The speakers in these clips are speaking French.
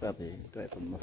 frappé, toi, pas de moi.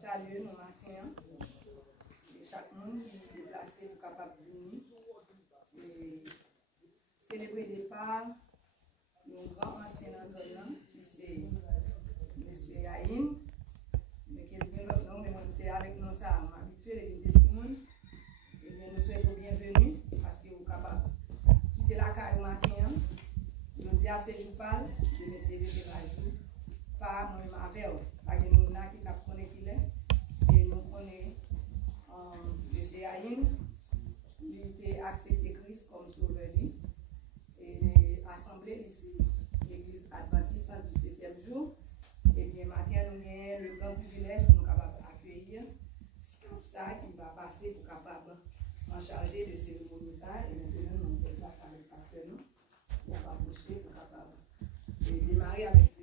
Salut, mon matin. Et chaque monde qui est déplacé pour capable de venir et célébrer des départ nos grands anciens dans la zone, qui c'est M. Yahin, mais qui est bien l'autre nom, mais moi, c'est avec nous, ça, habitué, les petits monde. Et bien, nous souhaitons bienvenue parce que vous êtes capable de quitter la caille au matin. Nous disons à ces jours pâles, de me servir ces jour, pas moi-même avec eux. Parce que nous avons qui connaît qui est. Et nous connaissons M. Yahin, il était accepté Christ comme sauveur. Et l'assemblée, l'église adventiste du 7e jour. Et bien, maintenant, nous avons le grand privilège de nous accueillir ça qui va passer pour capable en charger de cérémonie ça. Et maintenant, nous faisons place avec le pasteur, nous. On va approcher pour capable et démarrer avec cérémonie.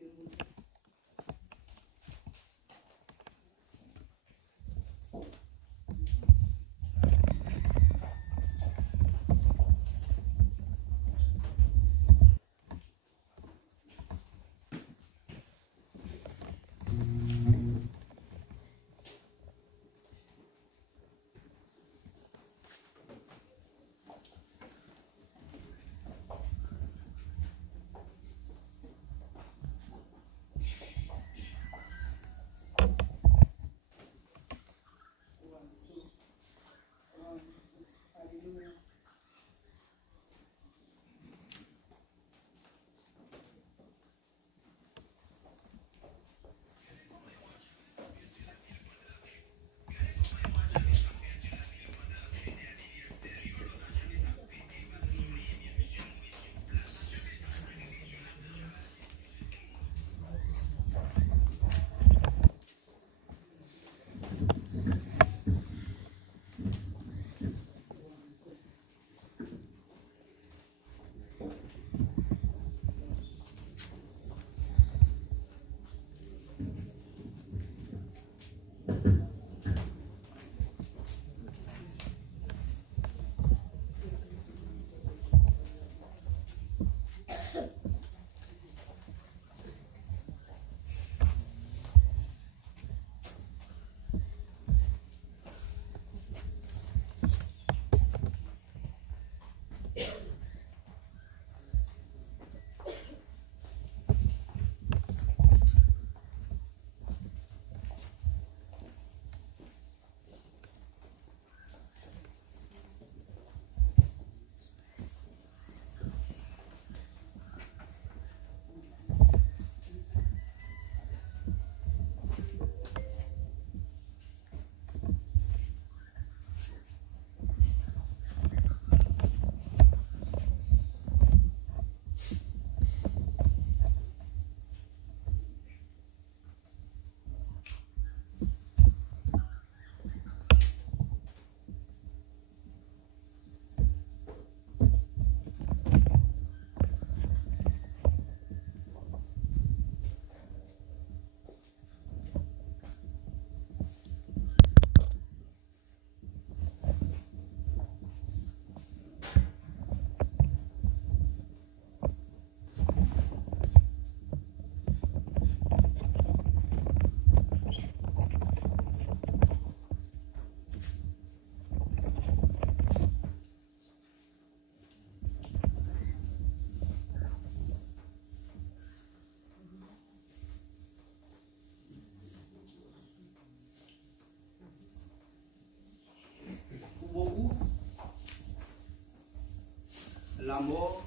la mort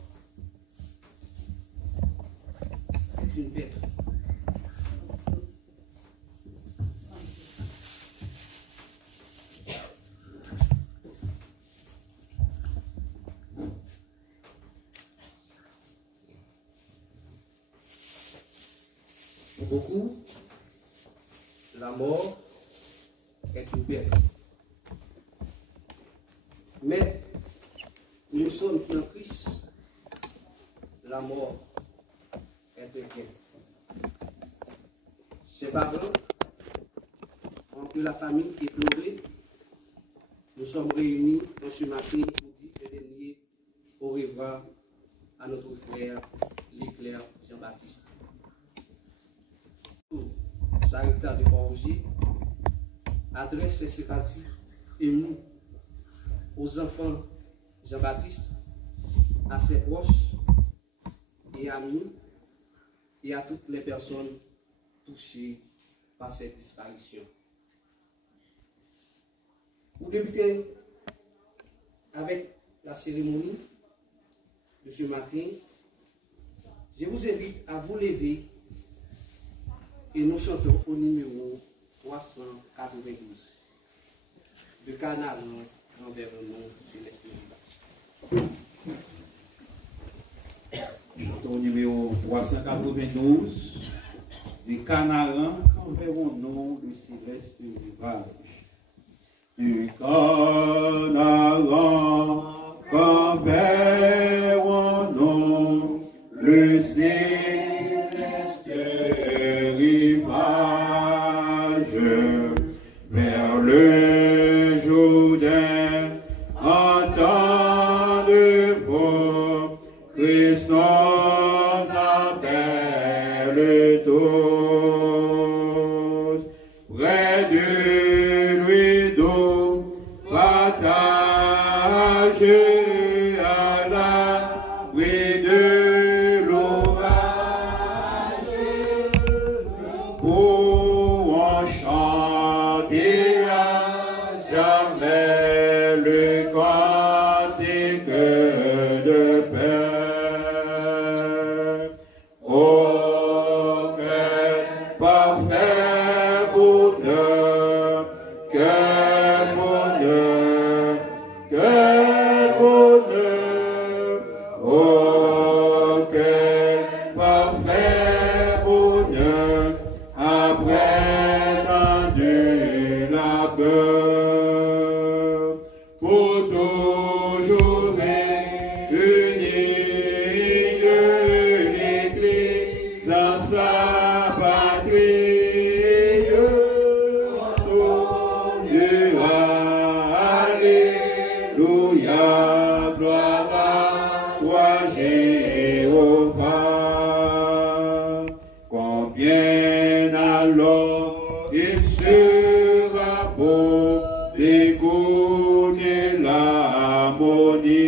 est une bête. Pour beaucoup, la mort est une bête. Mais nous sommes qui en Christ, la mort est un bien. Ses parents ont que la famille éplorée, nous sommes réunis ce matin pour dire le dernier au revoir à notre frère l'éclair Jean-Baptiste. Sarita de Fort-Roger adresse ses sympathies émues aux enfants Jean-Baptiste, à ses proches et amis et à toutes les personnes touchées par cette disparition. Pour débuter avec la cérémonie de ce matin, je vous invite à vous lever et nous chantons au numéro 392 de Canaran envers un nom céleste. Chantons au numéro 392 de Canaran envers un nom de céleste rivage. Du Canaran envers un nom le céleste rivage, vers le Jourdain, en de vos Christ nous appelle tous, près de lui d'eau, partage à l'abri de l'orage, pour en chanter à jamais le cantique de paix. Oh, quel parfait bonheur, quel bonheur, quel bonheur. Oh, quel parfait bonheur, après tant de labeur, pour toujours réunir l'Église dans sa patrie. Alléluia, gloire à toi Jéhovah. Combien alors il sera beau d'écouter l'harmonie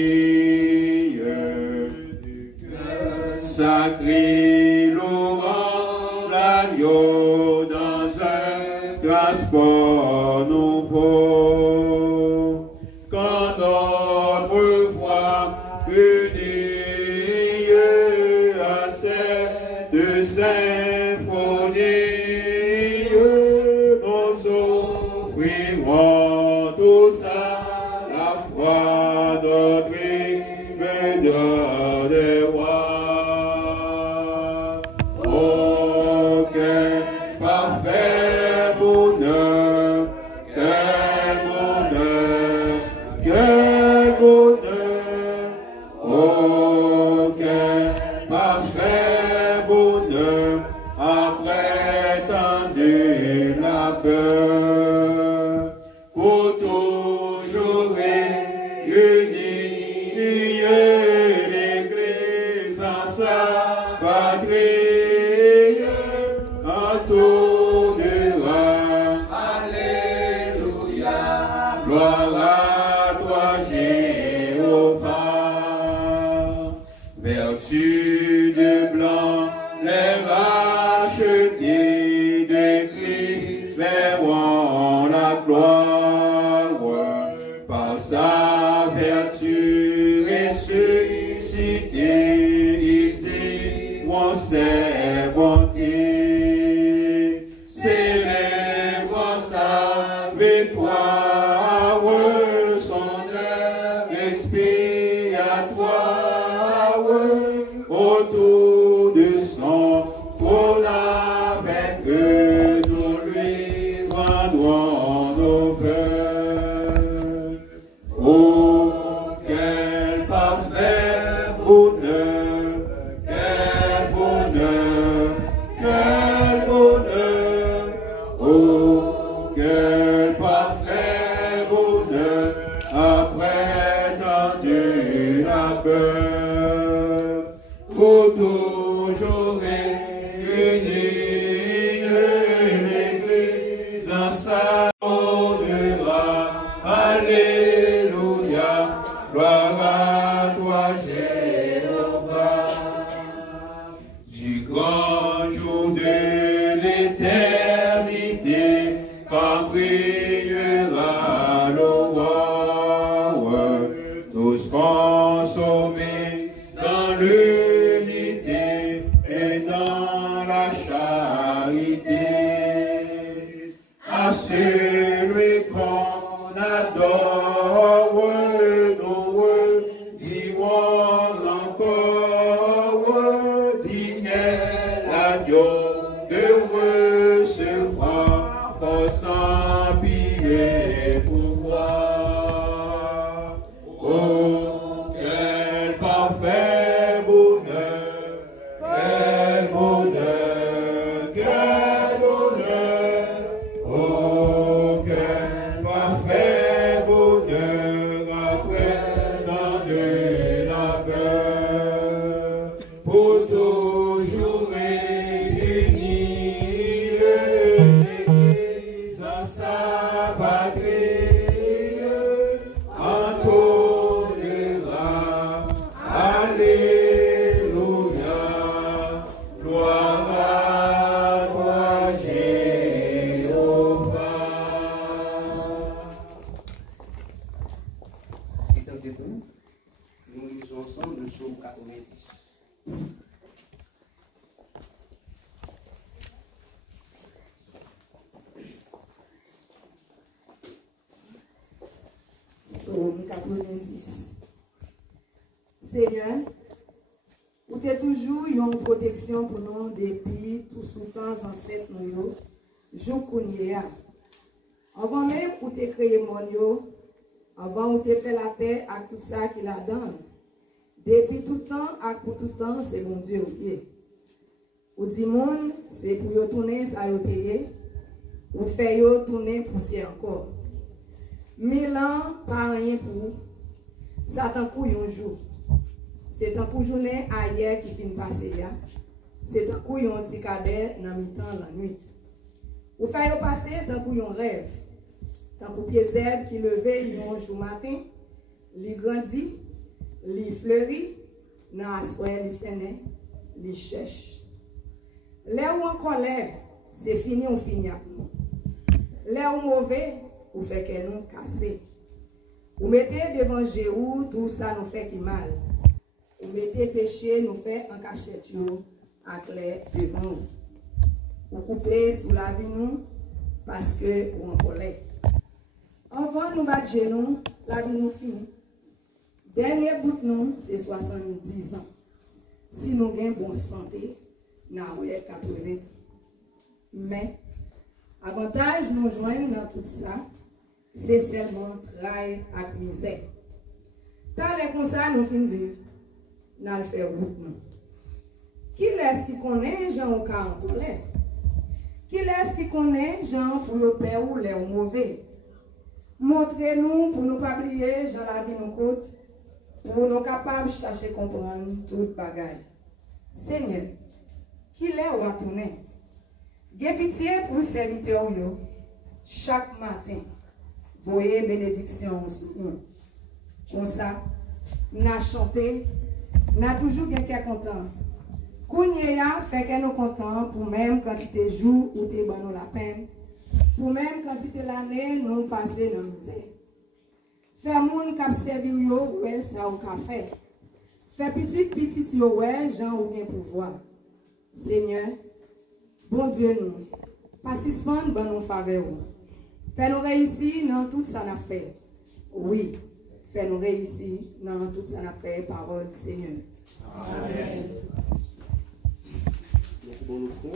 sacré Laurent l'agneau dans un transport nouveau. Quand notre voix unie à cette symphonie, nous offrirons tous à la fois notre hymne des rois. Oh, quel parfait bonheur, quel bonheur, quel bonheur. Oh, quel parfait bonheur, après tant de labeur, pour toujours réunir l'Église en sa patrie, entournera. Alléluia, gloire à toi Jéhovah. Vertu de blanc, les rachetés de Christ verront la gloire par sa vertu ressuscitée. son œuvre expiatoire autour de son trône avec eux, nous lui rendons nos vœux. Oh, quel parfait bonheur, quel bonheur, quel bonheur. Oh, quel parfait bonheur après tant de labeur. Pour toujours réunis, l'Église en s'adorera. Alléluia, gloire à toi Jéhovah. Du grand jour de l'éternité, quand brillera l'aurore, tous consommés dans l'unité et dans la charité. À celui qu'on adore, nous dirons encore, digne est l'agneau de recevoir force en piller pouvoir. Oh, quel parfait bonheur, quel bonheur, quel bonheur. Oh, quel parfait bonheur après tant de labeur. Pour toujours réunis, l'Église en sa patrie entonera. Alléluia, gloire à toi Jéhovah. Étant debout, nous lisons ensemble le psaume 90. Psaume 90. Seigneur, ou t'es toujours une protection pour nous depuis tout ce temps ancêtre nous, jour qu'on y est. Avant même où t'es créé mon yo, avant où t'es fait la terre avec tout ça qu'il a dans. Depuis tout temps, et pour tout temps, c'est mon Dieu. Ou dit monde, c'est pour yo tourner ça yo teye, ou fait yo tourner pousser encore. 1000 ans, pas rien pour ça tant coup un jour. C'est un coup journée hier qui finit passer là. C'est un coup un petit cadet dans mi-temps la nuit. Ou fait yo passer tant coup un rêve. Tant coup pied zèbre qui levait un jour matin, li grandit, li fleurit, dans assoir li fene, li cherche. Là où en colère, c'est fini on finit avec nous. Là où mauvais, ou fait que nous casser. Ou mettez devant Jéhu tout ça nous fait qui mal. Ou mettez péché nous fait en cachette à clair devant nous. Ou couper sous la vie nous parce que ou en colère. Avant nous battre genoux, la vie nous finit. Dernier bout de nous, c'est 70 ans. Si nous avons bonne santé, nous avons 80 ans. Mais, avantage nous joindre dans tout ça, c'est seulement travail et misère. Tant les comme ça, nous finissons vivre, nous allons faire route nous. Qui est-ce qui connaît Jean au cas en colère? Qui est-ce qui connaît Jean pour le père ou les mauvais? Montrez-nous pour nous pas oublier Jean la vie nous coûte, pour nous capables de chercher comprendre toute bagaille. Seigneur, qui est ou à tourner? Gardez pitié pour serviteurs chaque matin. Voyez bénédiction sur nous. Comme ça, nous avons chanté, nous avons toujours quelqu'un content. Kounyea fait que nous contents pour même quantité de jours où tu es la peine, pour même quantité l'année nous passer dans la misère. Faire moun kap servi yo, ouais, ça ou ka fait. Faire petit yo, ouais, gens ou bien pouvoir. Seigneur, bon Dieu nous, pas suspendre dans nos faveurs. Fais nous réussir dans tout ça n'a fait. Oui, fais-nous réussir dans tout ça, nous fait parole du Seigneur. Amen. Nous nous front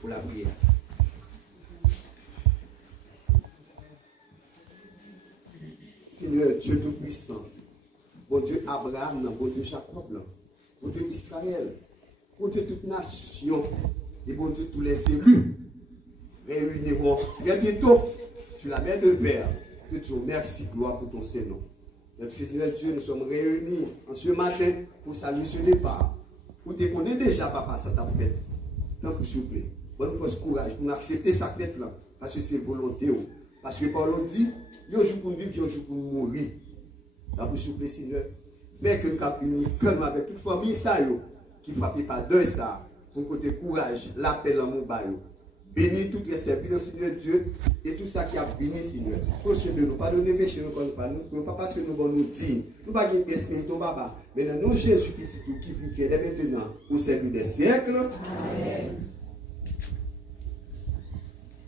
pour la prière. Seigneur Dieu Tout-Puissant, bon Dieu Abraham, bon Dieu Jacob, bon Dieu Israël, bon Dieu toute nation, et bon Dieu tous les élus, réuniront très bientôt sur la mer de verre. Que Dieu merci, gloire pour ton Seigneur. Notre Seigneur Dieu, nous sommes réunis en ce matin pour saluer ce départ. Pour te connaître déjà, papa, ça t'a fait. Donc, s'il vous plaît, bonne force, courage pour accepter sa tête là, parce que c'est volonté. Parce que Paul dit, il y a un jour pour vivre, il y a un jour pour mourir. Donc, s'il vous plaît, Seigneur, mais que nous avons uni comme avec toute famille, ça, qui frappe par deux, ça, pour côté courage, l'appel en mon bail. Bénis tout les services, Seigneur Dieu, et tout ça qui a béni, Seigneur. Pour ce de nous, pardonnez les péchés, nous pas parce que nous nous dire, nous pas qu'il y ait esprit ton papa, mais dans nous, Jésus petit tout qui vit dès maintenant, au service des siècles. Amen.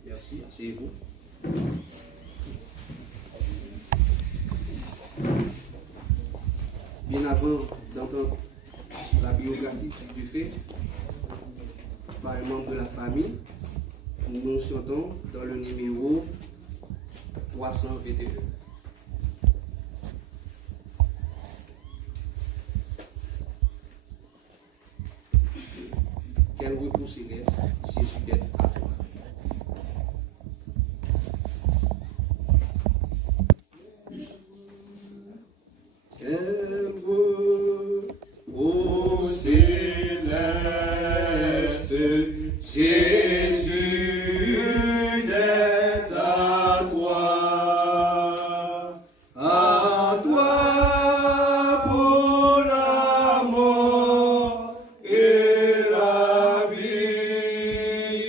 Merci, asseyez-vous. Bien avant d'entendre la biographie du fait par un membre de la famille, nous chantons dans le numéro 321. Quel repos céleste, Jésus d'être à toi. Quel repos céleste, Jésus d'être à toi pour la mort et la vie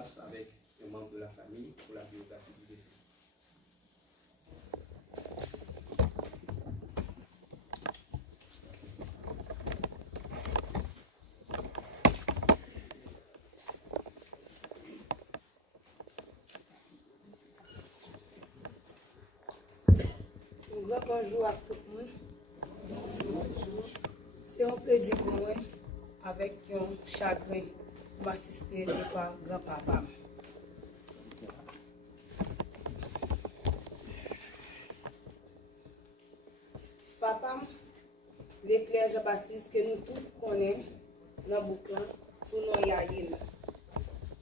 place avec les membres de la famille pour la biographie du défunt. Bonjour à tout le monde. C'est un plaisir pour moi, avec un chagrin, m'assister par grand-papa. Papa, l'éclair Jean-Baptiste, que nous tous connaissons dans le bouclan, sous nos yaïnes.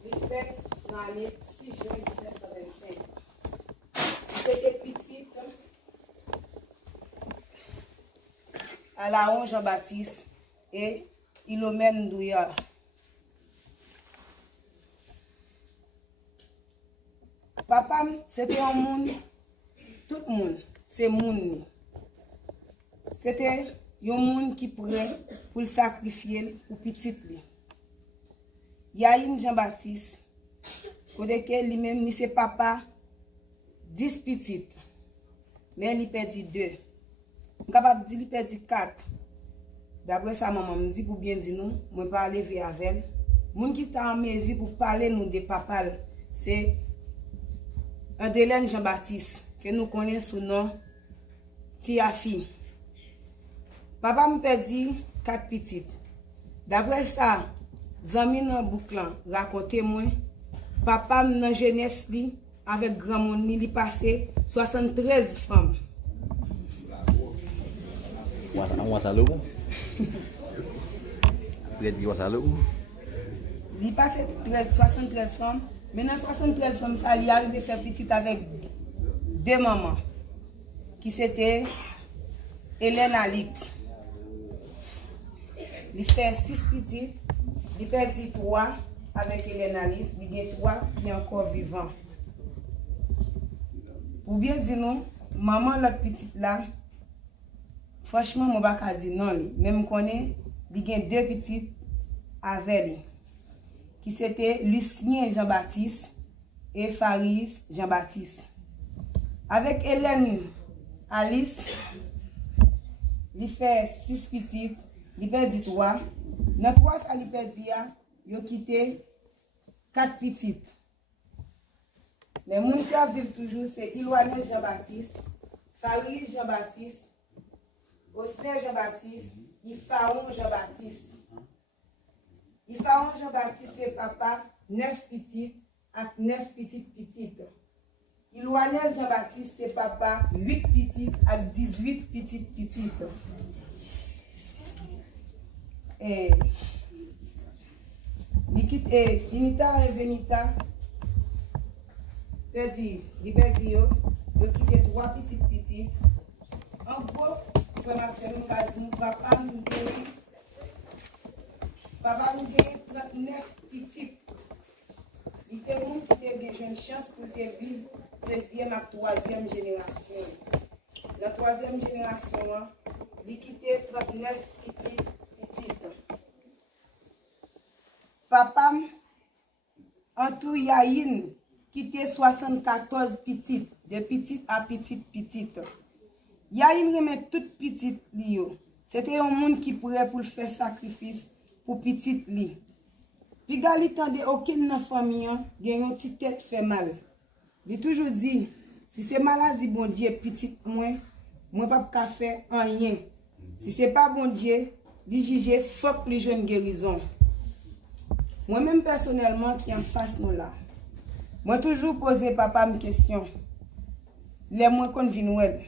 Il fait dans l'année 6 juin 1925. Il était petit. À la 11 Jean-Baptiste et Ilomène Douya. Papa, c'était un monde, tout le monde, c'est monde. C'était un monde qui pourrait pour le sacrifier pour petit lui. Il y a une Jean-Baptiste, côté lui-même, c'est papa 10 petites, mais il perdit 2. Je suis capable de dire qu'il perdit 4. D'après ça, maman me dit pour bien dire nous, je ne parle pas avec elle. Les gens qui sont en mesure pour parler nous de papa, c'est Andélène Jean-Baptiste, que nous connaissons sous nom Tiafi. Papa me perdit 4 petites. D'après ça, Zami dans bouclan raconté moi, papa dans jeunesse li avec grand monde il passé 73 femmes. Wasalou. Il passait 73 femmes. Maintenant 73 femmes, ça il arrive de faire petite avec 2 mamans. Qui c'était Hélène Alit. Il fait 6 petites. Il perdit 3 avec Hélène Alice. Il y a 3 qui sont encore vivants. Pour bien dire non, maman l'autre petite là, franchement, je ne vais pas dire non. Même qu'on est, il y a 2 petites avec lui. Qui c'était Lucien Jean-Baptiste et Faris Jean-Baptiste. Avec Hélène Alice, il fait 6 petites, il perdit 3. Dans 3, ça il perdit, il a quitté 4 petites. Les gens qui vivent toujours, c'est Iloane Jean-Baptiste, Faris Jean-Baptiste, Osner Jean-Baptiste, Ifaon Jean-Baptiste. Ifaon Jean-Baptiste, c'est papa, 9 petites, avec 9 petites. Iloane Jean-Baptiste, c'est papa, 8 petites, avec 18 petites. Et Inita et Venita, il perdit, il quitté 3 petites. En gros, papa nous gagne 39 petites. Il était bon qui a une chance pour vivre 2e à 3e génération. La 3e génération, il quitté 39 petites. Papa, en tout, il y a une quitté 74 petites, de petite à petite. Il y a une remet toute petite li. C'était un monde qui pourrait pour faire sacrifice pour petite li. Puis gali tande aucune dans famille, gen une petite tête fait mal. Il toujours dit si c'est maladie bon Dieu petite moi pas faire rien. Si c'est pas bon Dieu, li juger faut que les jeunes guérison. Moi-même personnellement qui en face nous là. Moi toujours poser papa une question. Les moins qu'on vient nouel.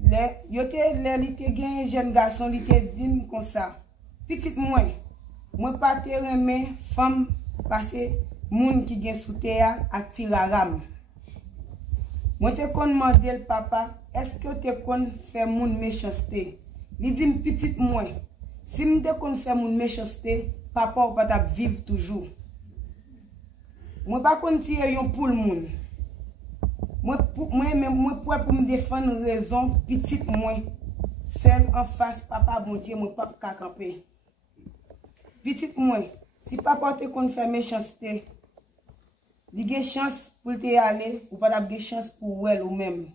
Les l'été gain jeune garçon li te dit comme ça. Petite moi pas te remet femme passer moun qui gen sous terre à tiraram. Moi te kon mandel papa, est-ce que te kon faire moun méchanceté? Li dit petite moi. Si je te faire mon méchanceté, papa ou pas vivre toujours. Moi pas continuer yon pour le monde. Moi pour me défendre raison petite moi. Celle en face papa bon Dieu moi pas camper. Petite moi, Si papa te kon fait méchanceté, il y a chance pour te aller ou pas de chance pour elle ou même.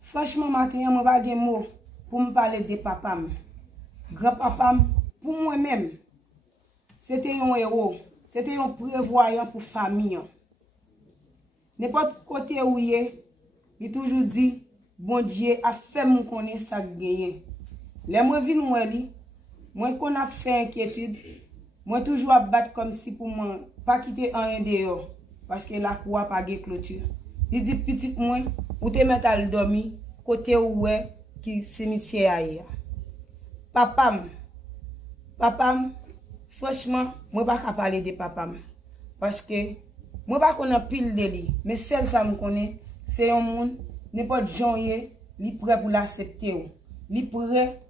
Franchement, matin, je n'ai pas de mots pour me parler de papa. Grand-papa, pour moi-même, c'était un héros. C'était un prévoyant pour la famille. N'importe côté où il est, il toujours dit, bon Dieu a fait mon connaître ça gagner. Les moi vinn moi li, moi qu'on a fait inquiétude, moi toujours à battre comme si pour moi pas quitter un dehors parce que la cour pas de clôture. Il dit petit moi ou te mettre à dormir côté où est qui cimetière ailleurs. Papa, franchement, moi pas capable parler de papa parce que moi pas connais pile de lui, mais celle ça me connaît, c'est un monde n'importe gens il prêt pour l'accepter, il prêt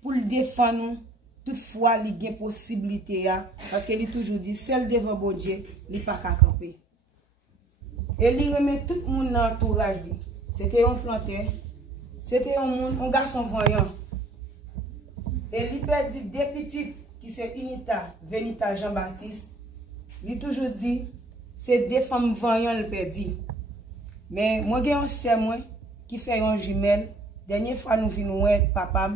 pour le défendre. Toutefois, il y a possibilité parce qu'il toujours dit celle devant bon Dieu, il pas qu'à camper. Et il remet tout le monde dans l'entourage. C'était un planteur, c'était un garçon voyant. Et il dit des petits qui c'est Inita, Venita, Jean-Baptiste. Il toujours dit c'est des femmes voyantes le perdu. Mais moi j'ai un sœur qui fait un jumelle. Dernière fois nous venons papa.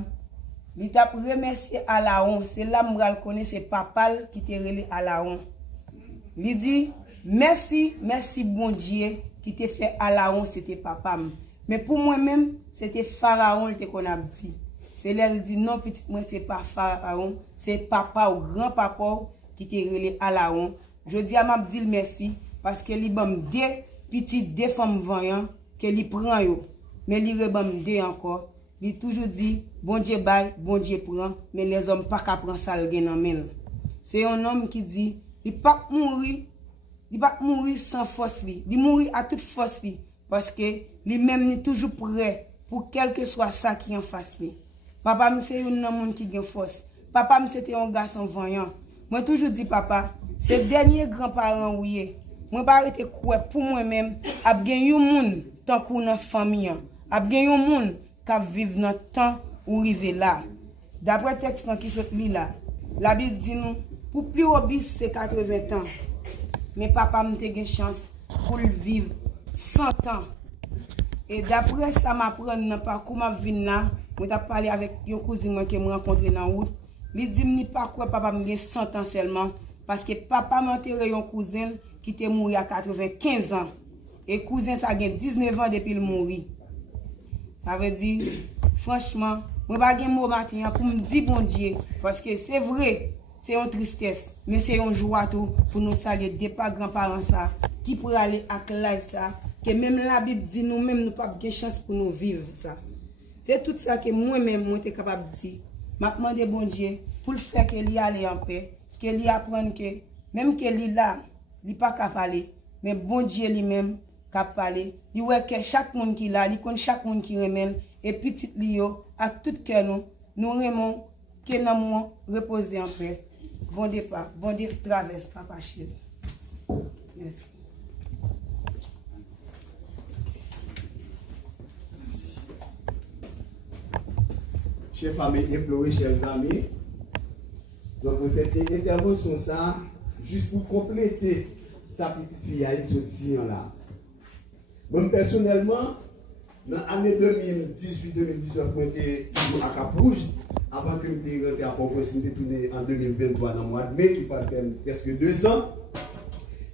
Il t'a remercié à la honte. C'est là que je connais, c'est papa qui t'a relé à la honte. Il dit, merci bon Dieu qui t'a fait à la honte, c'était papa. Mais pour moi-même, c'était Pharaon qu'on a dit. C'est là qu'il dit, non, petit, moi, c'est pas Pharaon, c'est papa ou grand-papa qui t'a relé à la honte. Je dis à ma dit merci parce que il bam deux petits, deux femmes voyantes que il prend yo. Mais il rebam deux encore. Il toujours dit, bon Dieu bail, bon Dieu prend, mais les hommes pas qu'à prendre ça dans main. C'est un homme qui dit, il pas mourir sans force il mourir à toute force parce que lui-même est toujours prêt pour quel que soit ça qui en face lui. Papa c'est un homme qui a force. Papa c'était un garçon voyant. Moi toujours dit papa, c'est dernier grand-parent oui. Moi pas arrêter quoi pour moi-même, a gagné un monde tant qu'on dans famille, a gagné un monde qui vivent dans le temps où arriver là. D'après le texte qui se lit là, la Bible dit nous, pour plus haut bis c'est 80 ans. Mais papa m'a eu chance pour le vivre 100 ans. Et d'après ça m'apprend dans le parcours m'a vinn là, moi t'a parlé avec un cousin que m'a rencontré dans la route. Il dit ni pas quoi papa m'a 100 ans seulement parce que papa m'a enterré un cousin qui était mort à 95 ans. Et cousin ça a 19 ans depuis le mourir. Ça veut dire, franchement, je ne vais pas dire mot matin pour me dire bon Dieu, parce que c'est vrai, c'est une tristesse, mais c'est une joie tout pour nous saluer des grands-parents ça, qui pourraient aller à classe ça, que même la Bible dit nous-mêmes, nous n'avons pas de chance pour nous vivre ça. C'est tout ça que moi-même, je suis capable de dire. Je demande bon Dieu pour le faire qu'il y aille en paix, qu'il y apprenne que, même qu'il est là, il n'est pas capable d'aller, mais bon Dieu lui-même, cap parler, il voit que chaque monde qui là, il connaît chaque monde qui remet et petit lio à tout cœur nous remons que nous reposer en paix. Bon départ, bon Dieu traverse papa chéri. Merci. Chers familles implorées, chers amis, donc on fait cette intervention ça juste pour compléter sa petite fille à ce dire là. Moi, personnellement, dans l'année 2018-2019, j'étais toujours à Cap-Rouge. Avant que je sois rentré à Port-au-Prince, je suis tourné en 2023 dans le mois de mai, qui passe presque 2 ans.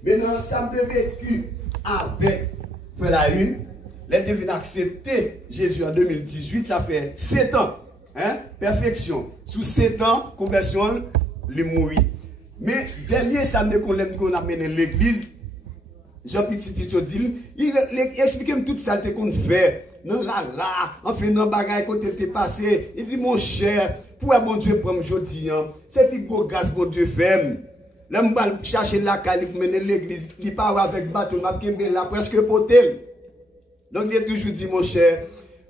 Maintenant, ça me vécu avec la une. Les devines accepter Jésus en 2018, ça fait 7 ans. Hein? Perfection. Sous 7 ans, conversion, le mourir. Mais dernier samedi qu'on a mené l'église, Jean-Petit dit, il explique tout ça qu'on fait. Non, là, on fait nos bagages quand il était passé. Il dit, mon cher, pour bon Dieu prendre aujourd'hui, c'est plus gros gaz, bon Dieu fait. Là, je vais chercher la caille pour mener l'église, il part avec bateau, je vais là presque potel. Donc, il a toujours dit, mon cher,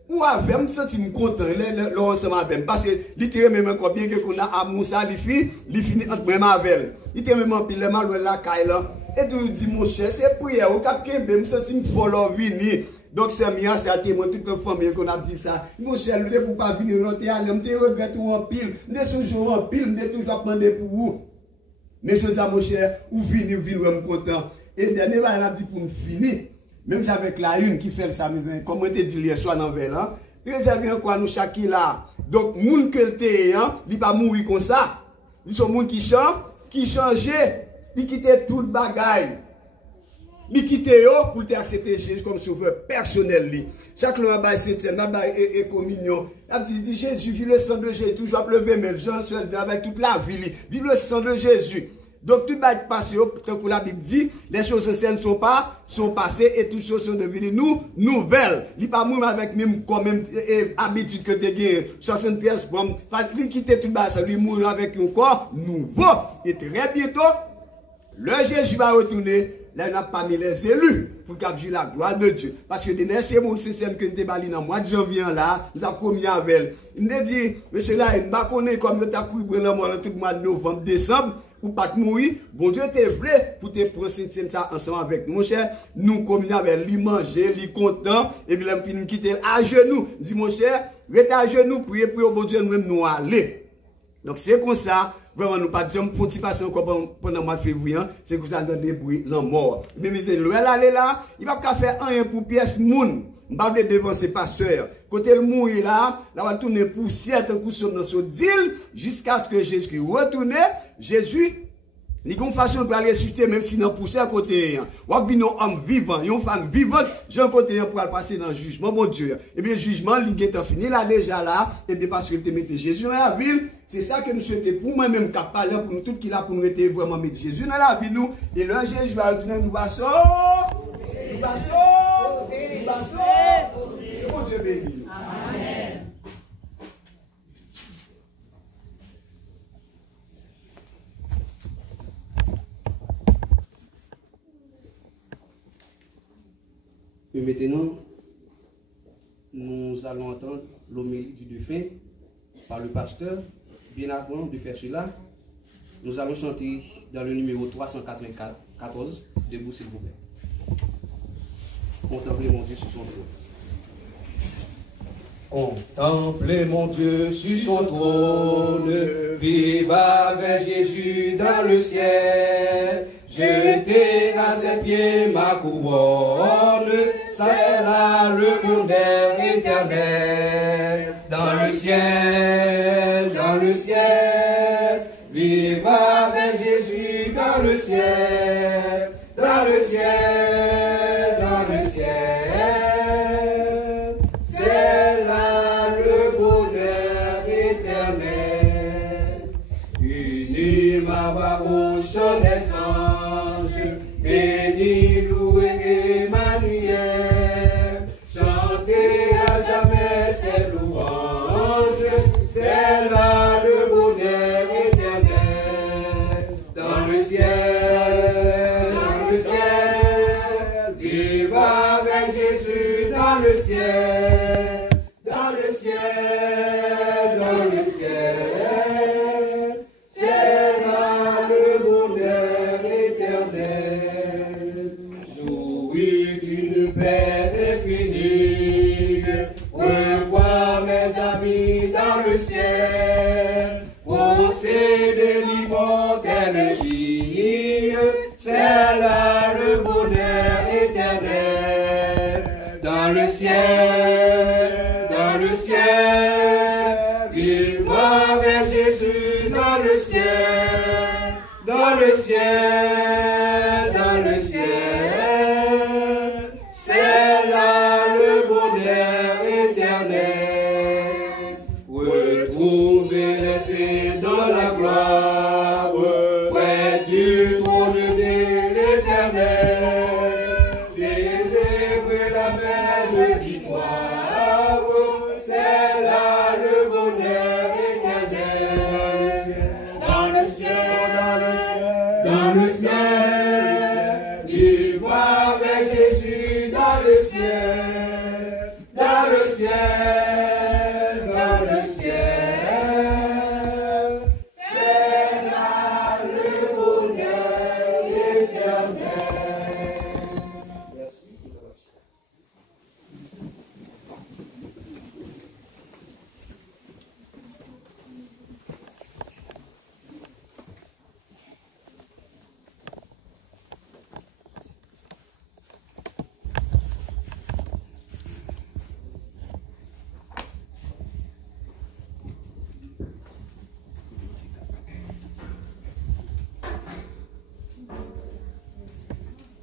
ou avec, je me sens content, là, ensemble avec, parce que, littéralement, même quand bien qu'on a amour, ça, il finit entre moi avec elle. Il était même en pile, le mal, la caille là. Et tu dis, mon cher, c'est prière, au cap Kembe, je me sens folle en vini. Donc, c'est bien, c'est à témoin, toute la famille qu'on a dit ça. Mon cher, vous ne pouvez pas venir dans le théâtre, je regrette en pile, je suis toujours en pile, je suis toujours demandé pour vous. Mais je dis à mon cher, vous venez, vous venez, content. Et dernier, on a dit pour me finir, même avec la une qui fait sa maison, comme on te dit hier soir dans le hein, préservez encore nous chaque là. Donc, moun que le té, il va mourir comme ça. Ils sont moun qui chante, qui changeait, qui quittait toute bagaille. Il quitte pour accepter Jésus comme sauveur personnel. Chaque fois que c'est et communion. Il dit Jésus, vive le sang de Jésus. Toujours lever, mais Jean seul avec toute la vie. Vive le sang de Jésus. Donc tout va être passé, tant que la Bible dit, les choses anciennes sont passées et toutes choses sont devenues nouvelles. Il n'est pas mourir avec même comme même habitude que tu as gagné 73 pommes. Il quitte tout ça, il mourir avec un corps nouveau. Et très bientôt, le Jésus va retourner. Là, on n'a pas mis les élus pour capturer la gloire de Dieu. Parce que les ces mondes système que nous avons dans le mois de janvier, là, nous avons commis avec elle. Il nous dit, monsieur là, il ne va pas connaître comme nous avons pris le mois tout le mois de novembre, décembre, ou pas de mourir. Bon Dieu, t'es vrai pour te prendre ça ensemble avec nous, mon cher. Nous commis avec lui, manger, lui content, et puis là, nous quitter à genoux. Dit, mon cher, restez à genoux, priez pour bon Dieu, nous aller. Donc, c'est comme ça. Vraiment, nous pas de jambes pour passer encore pendant le mois de février. C'est que vous avez des bruits, la mort. Mais c'est aller là, il va pas faire rien pour pièce moun. Je ne vais pas devant ses pasteurs. Côté le mourir là, là, on va tourner poussière, tant que nous dans ce deal, jusqu'à ce que Jésus retourne. Jésus, il y a une façon de ressusciter, même si dans poussière à côté. Ou bien un homme vivant, une femme vivante, j'ai un côté pour passer dans le jugement, mon Dieu. Et bien, le jugement, il est fini là déjà là, et de parce que tu mets Jésus dans la ville. C'est ça que nous souhaitons pour moi-même, qui parle pour nous, tout qui là pour nous être vraiment mettre Jésus dans la vie, nous. Et là, Jésus va retourner, nous va sauver. Nous va sauver. Nous va sauver. Et mon Dieu béni. Amen. Et maintenant, nous allons entendre l'homélie du défunt par le pasteur. Bien avant de faire cela, nous allons chanter dans le numéro 394. Debout, s'il vous plaît. Contemplez mon Dieu sur son trône. Contemplez mon Dieu sur son trône. Vive avec Jésus dans le ciel. Jetez à ses pieds ma couronne. C'est là le bonheur éternel. Dans le ciel, vive avec Jésus dans le ciel, dans le ciel, dans le ciel. C'est là le bonheur éternel. Unis ma voix au chant des anges, béni, loué Emmanuel, chantez à jamais ses louanges. C'est là le bonheur éternel. Dans le ciel, vive avec Jésus dans le ciel, dans le ciel, dans le ciel. C'est là le bonheur éternel. Jouis d'une paix infinie, revoir mes amis dans le ciel, posséder l'immortelle vie, c'est là le bonheur éternel. Dans le ciel, vivre avec Jésus dans le ciel, dans le ciel, dans le ciel. C'est là le bonheur éternel. Retrouver laissé dans la gloire, près du trône de l'éternel. Célébrer la belle victoire, c'est là le bonheur éternel. Dans le ciel, dans le ciel, vivre avec Jésus dans le ciel, dans le ciel, dans le ciel. C'est là le bonheur éternel. Merci.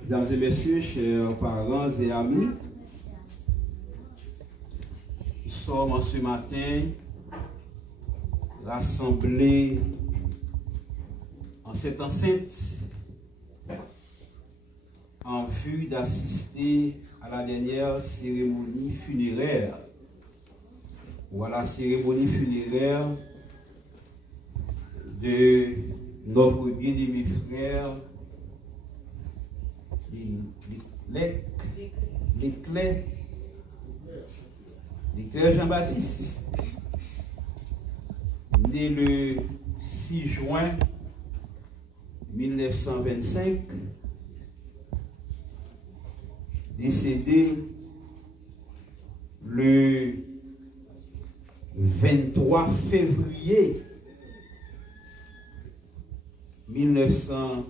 Mesdames et messieurs, chers parents et amis, nous sommes en ce matin rassemblés en cette enceinte en vue d'assister à la dernière cérémonie funéraire ou à la cérémonie funéraire de notre bien-aimé frère Leclerc Jean-Baptiste, né le 6 juin 1925, décédé le 23 février 2025.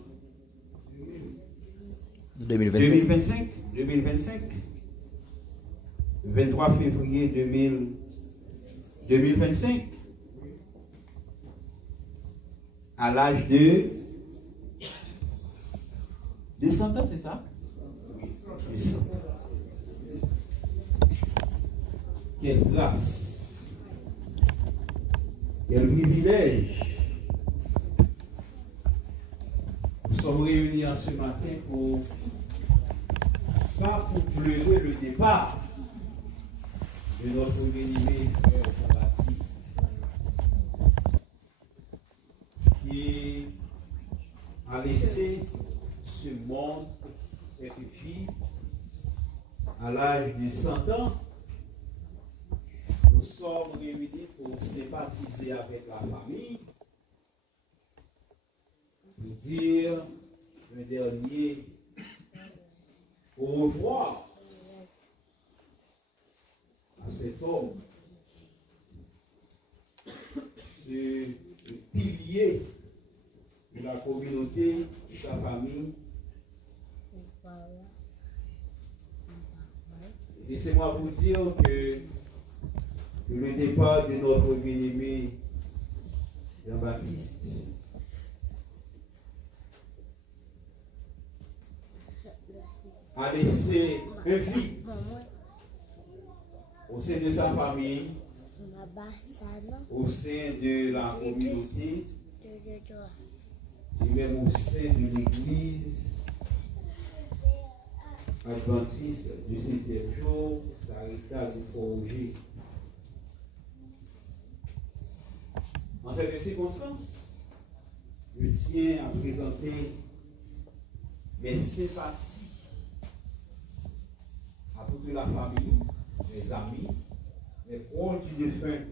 23 février 2025, à l'âge de 100 ans, c'est ça? 100 ans. Quelle grâce, quel privilège. Nous sommes réunis en ce matin pas pour pleurer le départ de notre bien-aimé frère Jean-Baptiste, qui a laissé ce monde, cette fille, à l'âge de 100 ans. Nous sommes réunis pour sympathiser avec la famille, pour dire un dernier au revoir à cet homme, ce pilier de la communauté, de sa famille. Laissez-moi vous dire que le départ de notre bien-aimé Jean-Baptiste a laissé un vide au sein de sa famille, au sein de la communauté, et même au sein de l'Église adventiste du 7e jour, Sarita du Forger. En cette circonstance, je tiens à présenter mes sympathies à toute la famille, mes amis, mes proches du défunt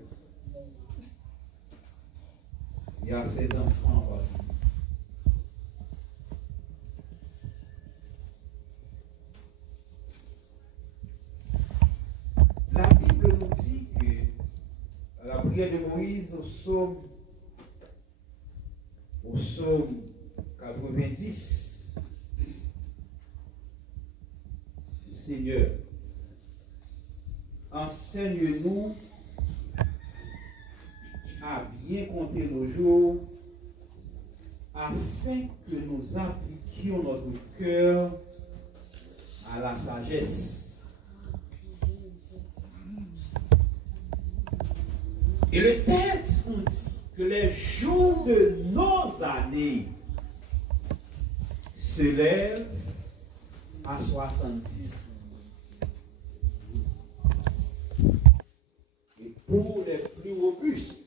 et à ses enfants aussi. La Bible nous dit que la prière de Moïse au psaume 90, Seigneur, enseigne-nous à bien compter nos jours, afin que nous appliquions notre cœur à la sagesse. Et le texte nous dit que les jours de nos années se lèvent à 70 ans. Et pour les plus robustes,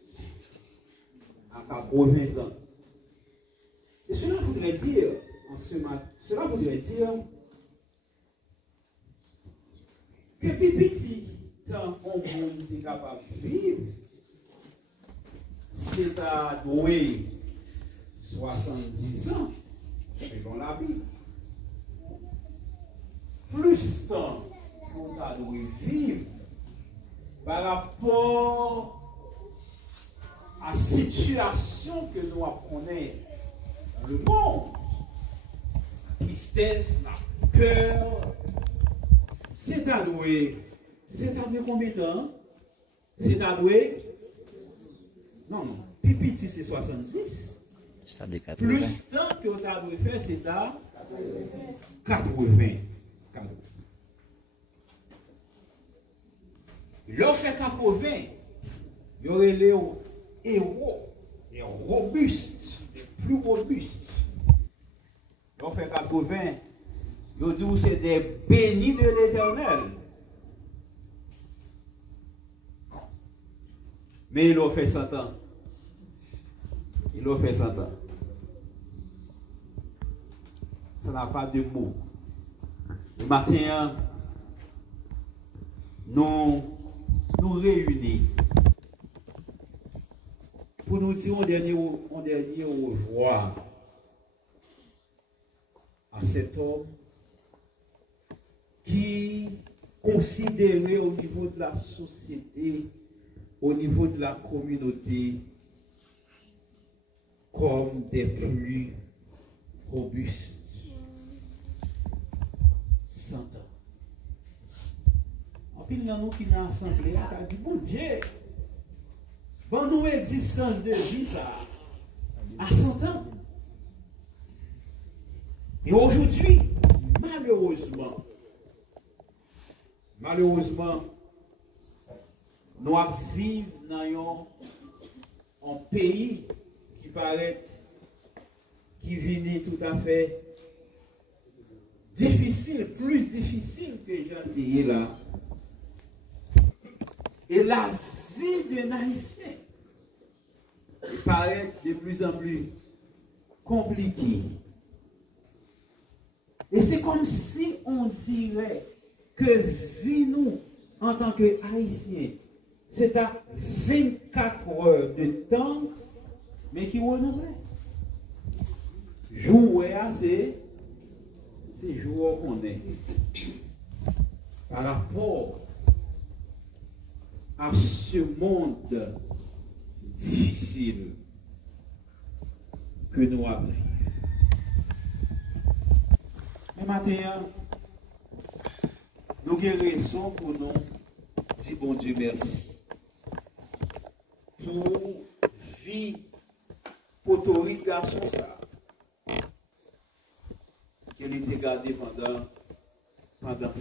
à 80 ans. Et cela voudrait dire, que petit, tant qu'on est capable de vivre, c'est à douer 70 ans, selon la Bible. Plus temps qu'on a doué vivre par rapport à la situation que nous apprenons dans le monde. La tristesse, la peur, c'est à doué combien de temps? C'est à doué? Non, Pipi, si c'est 70, Plus temps que vous avez fait, c'est à 80. L'on fait 80, il y aurait les héros, les robustes, les plus robustes. L'on fait 80, il dit que c'est des bénis de l'Éternel. Mais il a fait 100 ans. Il a fait 100 ans. Ça n'a pas de mots. Le matin, nous réunis pour nous dire un dernier au revoir à cet homme qui considéré au niveau de la société, au niveau de la communauté, comme des plus robustes. 100 ans. En plus, nous qui nous assemblés, on a dit, bon Dieu, bon nous existence de vie, ça, à 100 ans. Et aujourd'hui, malheureusement, nous vivons dans un pays qui paraît, qui vient tout à fait difficile, plus difficile que j'ai là. Et la vie d'un Haïtien paraît de plus en plus compliquée. Et c'est comme si on dirait que vie nous, en tant que Haïtiens, c'est à 24 heures de temps, mais qui renouvelle. Jouer, c'est jour qu'on est. Par rapport à ce monde difficile que nous avons. Mais maintenant, nous avons raison pour nous dire bon Dieu merci. Pour vie, pour ton garçon, ça, qu'elle était gardée pendant 100 ans.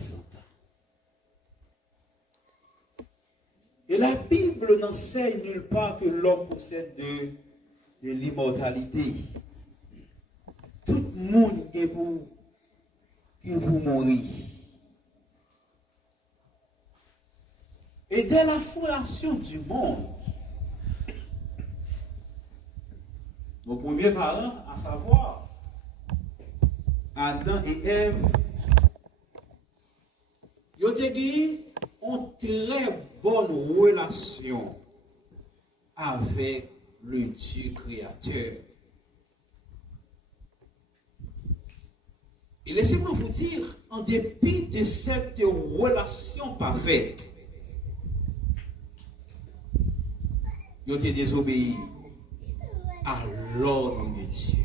Et la Bible n'enseigne nulle part que l'homme possède de l'immortalité. Tout le monde est pour mourir. Et dès la fondation du monde, nos premiers parents, à savoir Adam et Ève, ils ont eu une très bonne relation avec le Dieu créateur. Et laissez-moi vous dire, en dépit de cette relation parfaite, ils ont été désobéis à l'ordre de Dieu.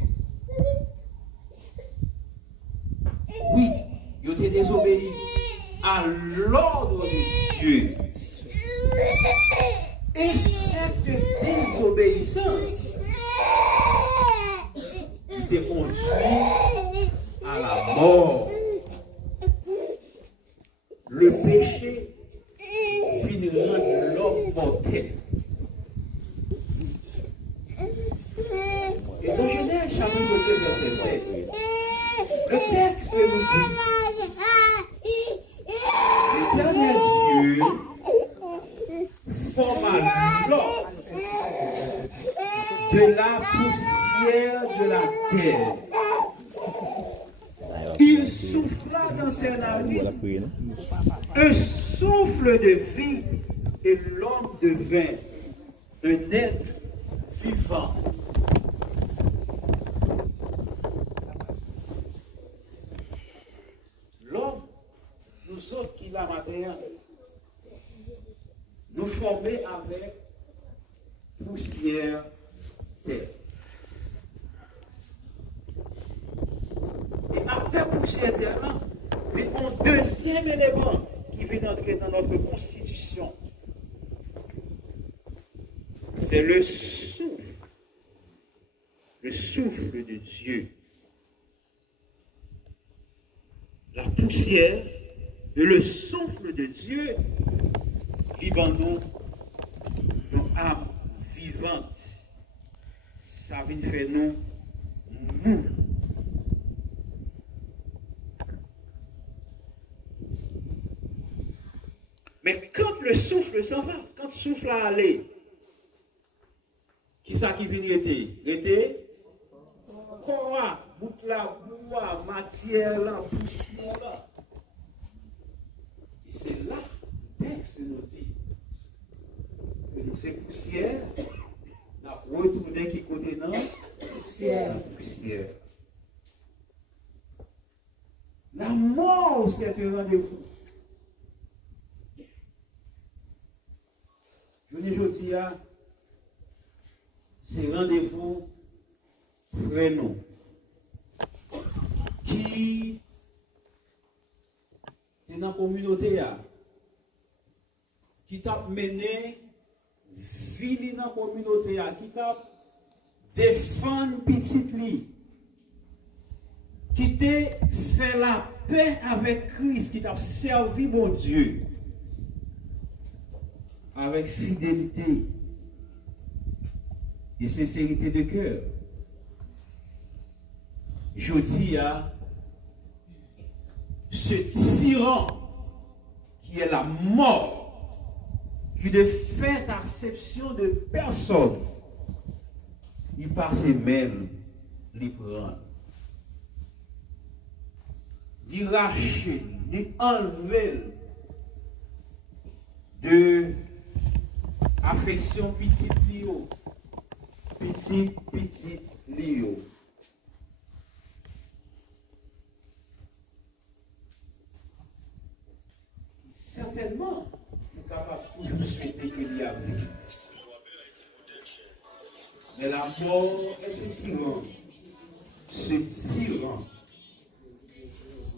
Oui, ils ont été désobéis à l'ordre de Dieu. Et cette désobéissance qui te conduit à la mort. Le péché vient rendre l'homme mortel. Et dans Genèse chapitre 2 verset 7, le texte nous dit, l'Éternel Dieu forma l'homme de la poussière de la terre. Il souffla dans ses narines un souffle de vie et l'homme devint un être vivant. L'homme, nous autres qui la matin, nous formés avec poussière terre. Et après poussière terre, il y a un deuxième élément qui vient entrer dans notre constitution. C'est le souffle le souffle de Dieu, la poussière et le souffle de Dieu, libandon, nos âmes vivantes, ça vient faire nous mou. Mais quand le souffle s'en va, quand le souffle a allé, qui ça qui vient rester? Quoi? Bout la bois, matière là, poussière là. Et c'est là, le texte nous dit que nous ces poussières, nous avons retourné qui côté dans Poussière. la poussière. La mort, c'est un rendez-vous. Je dis, c'est rendez-vous frère nous qui est dans la communauté qui t'a mené vie dans la communauté qui t'a défendu petit li qui t'a fait la paix avec Christ qui t'a servi mon Dieu avec fidélité et sincérité de cœur. Je dis à ce tyran qui est la mort, qui ne fait acception de personne, il passe même les prendre, les racher, les enlever de affection petite lio, petit lio. Certainement, nous sommes capables de toujours souhaiter qu'il y a vie. Mais la mort est un tyran. Ce tyran,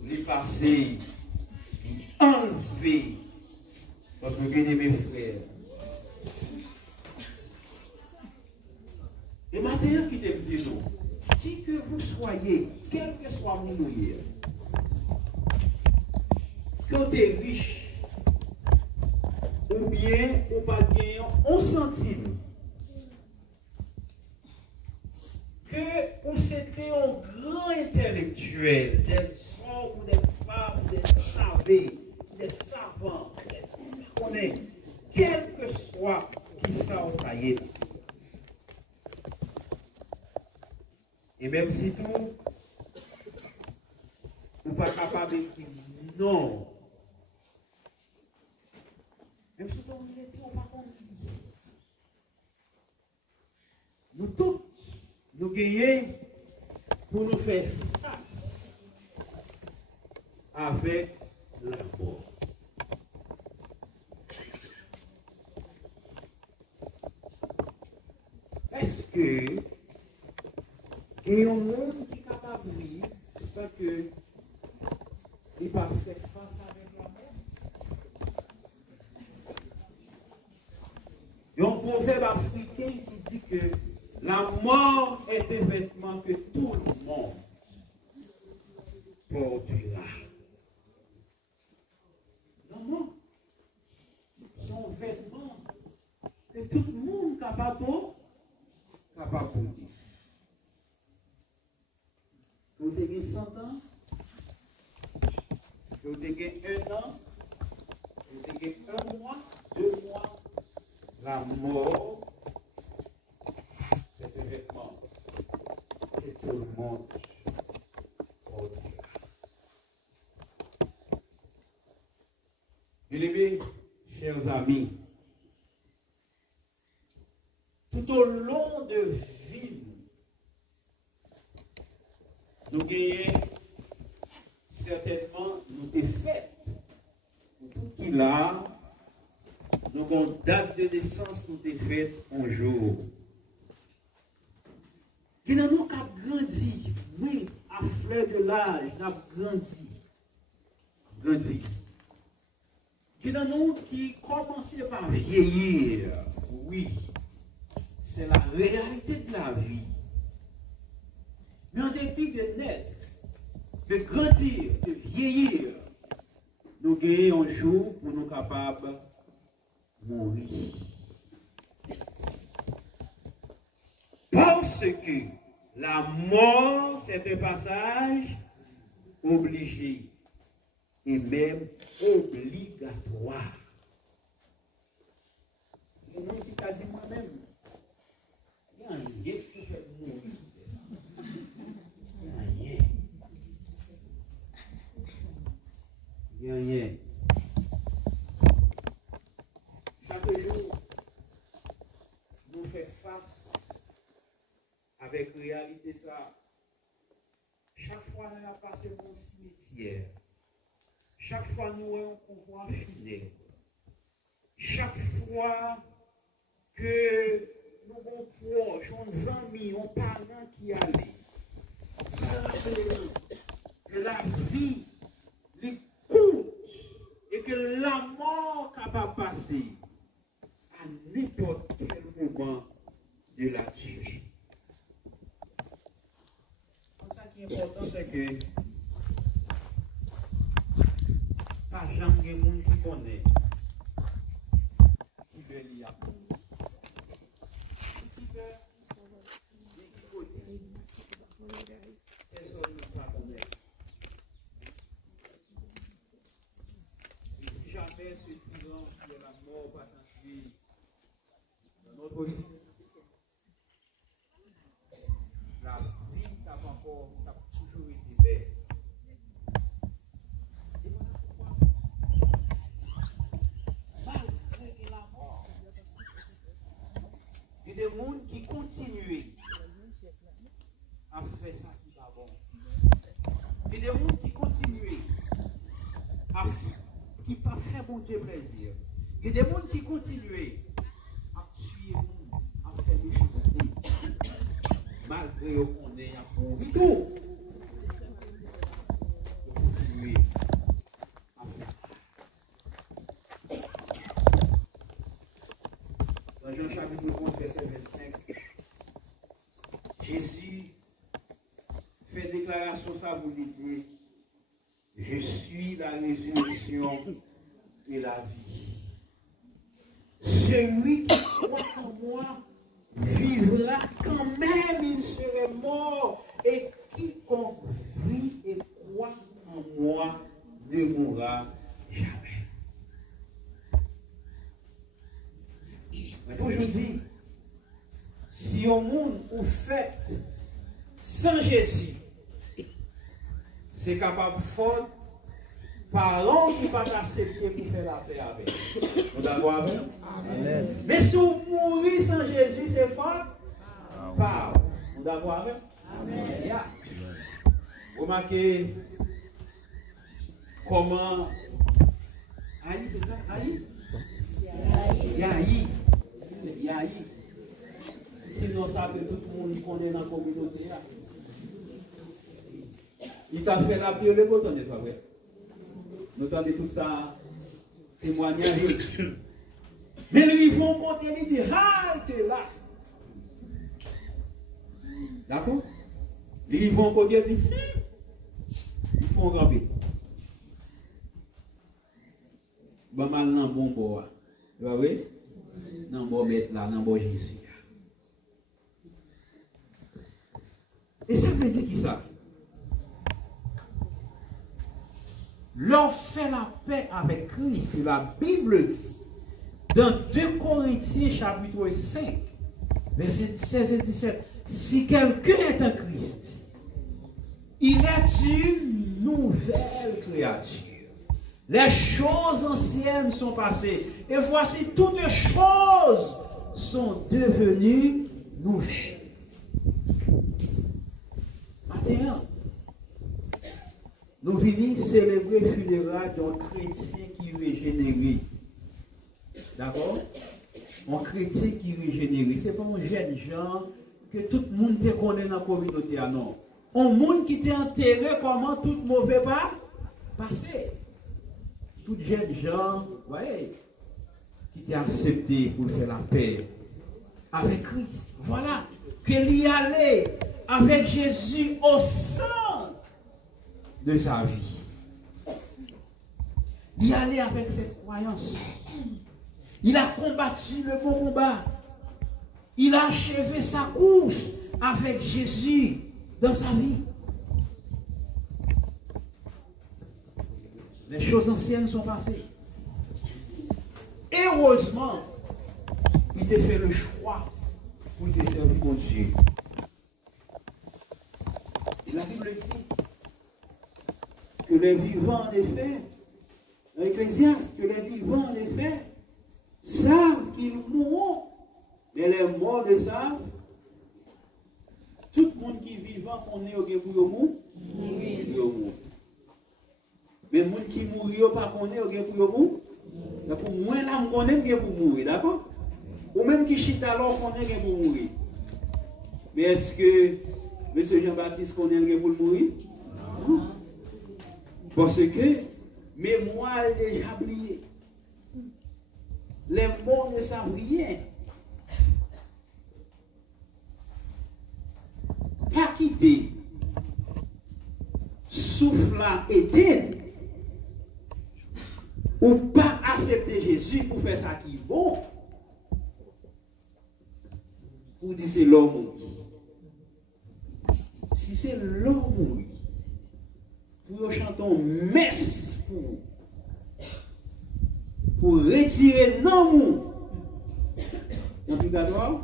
il est passé, il est enlevé. Votre bien-aimé frère. Et maintenant, qui te dit non, qui que vous soyez, quel que soit mon milieu, quand tu es riche, ou bien, ou pas bien, on centime, que pour c'était un grand intellectuel, des hommes ou des femmes, des savants, des savants, on est, quel que soit qui ça au cahier. Et même si tout, ou pas capable de dire non. Même si on est tout, on va comprendre. Nous tous, nous gagnons pour nous faire face avec la mort. Est-ce que il y a un monde qui est capable de vivre sans que il va faire face avec la mort? Il y a un proverbe africain qui dit que la mort est un vêtement que tout le monde portera. La mort, c'est un vêtement que tout le monde est capable de porter. Vous avez 100 ans, vous avez 1 an, vous avez 1 mois, 2 mois, la mort, c'est un vêtement que tout le monde portera. Bien-aimés, chers amis, tout au long de vie, nous gagnons certainement nous des fêtes. Tout qui là, nous avons date de naissance, nous des fêtes un jour. Qui n'a nous qu'à grandi, oui, à fleur de l'âge, n'a grandi. Qui n'a nous qui commençait par vieillir, oui, c'est la réalité de la vie. Mais en dépit de naître, de grandir, de vieillir, nous gagnons un jour pour nous capables de mourir. Parce que la mort, c'est un passage obligé et même obligatoire. Et moi, qui t'a dit moi-même, il y a un rien qui fait mourir. Il y a rien. Il y a rien. Chaque jour, nous faisons face avec réalité ça. Chaque fois nous avons passé mon cimetière, chaque fois nous avons un pouvoir funèbre, chaque fois que nous avons proches, nos amis, nos parents qui allaient, ça rappelle que la vie, les courte et que la mort capable de passer à n'importe quel moment de la durée. L'important, c'est que pas jamais de monde qui connaît qui veut lire. Personne ne va connaître. Si jamais ce silence de la mort va s'inscrire dans notre vie, la vie n'a pas encore, n'a toujours été belle. Et voilà pourquoi, malgré la mort, il y a des gens qui continuent à faire ça qui va bon. Il y a des gens qui continuent à qui pas faire bon Dieu plaisir. Il y a des gens qui continuent à tuer, à faire des choses. Malgré qu'on ait un bon tout, de continuer à faire. Dans Jean chapitre 11, verset 25, Jésus fait déclaration, ça vous dit, je suis la résurrection et la vie. Celui qui croit en moi vivra quand même, il serait mort. Et quiconque vit et croit en moi ne mourra jamais. Mais aujourd'hui, si au monde vous faites sans Jésus, c'est capable de faire parents qui ne pas accepter pour faire la paix avec. Nous d'accord avec? Amen. Mais si vous mourrez sans Jésus, c'est fort. Parle. Nous d'accord avec? Amen. Yeah. Vous remarquez comment Aïe, c'est ça? Aïe? Yahi. Yahi. Sinon, ça que tout le monde connaît dans la communauté. Il t'a fait la prière, le bouton, n'est-ce pas vrai? Nous entendons tout ça, témoignage. Mais ils vont compter, ils disent, halte là. D'accord? Ils vont compter, ils disent, ils font gramper. Bon, mal dans bon bois. Tu vois, oui? Dans bon mettre là, dans bon Jésus. Et ça veut dire qui ça? L'on fait la paix avec Christ. La Bible dit, dans 2 Corinthiens chapitre 5, verset 16 et 17, si quelqu'un est un Christ, il est une nouvelle créature. Les choses anciennes sont passées, et voici toutes choses sont devenues nouvelles. Maintenant, nous venons célébrer le funérailles d'un chrétien qui est régénéré. D'accord? Un chrétien qui est régénéré. Ce n'est pas un jeune gens que tout le monde te connaît dans la communauté. Non. Un monde qui t'est enterré, comment tout mauvais pas passer. Tout jeune gens, voyez, qui t'est accepté pour faire la paix avec Christ. Voilà. Que l'y aller avec Jésus au centre de sa vie. Il y allait avec cette croyance. Il a combattu le bon combat. Il a achevé sa course avec Jésus dans sa vie. Les choses anciennes sont passées. Heureusement, il t'a fait le choix pour te servir mon Dieu. Et la Bible dit que les vivants, en effet, dans l'Ecclésiaste, que les vivants, en effet, savent qu'ils mourront, mais les morts le savent. Tout le monde qui est vivant, qu'on est au Gébouillomou, mais les gens qui mourent, pas qu'on est au Gébouillomou, pour moi, là, on est pour mourir, d'accord? Ou même qui chita alors qu'on est pour mourir. Mais est-ce que M. Jean-Baptiste connaît pour mourir? Non. Parce que mémoire déjà oublié. Les morts ne savent rien. Pas quitter. Souffle à éteindre. Ou pas accepter Jésus pour faire ça qui est bon. Pour dire c'est l'homme. Si c'est l'homme, pour chanter messe pour retirer non dans le purgatoire,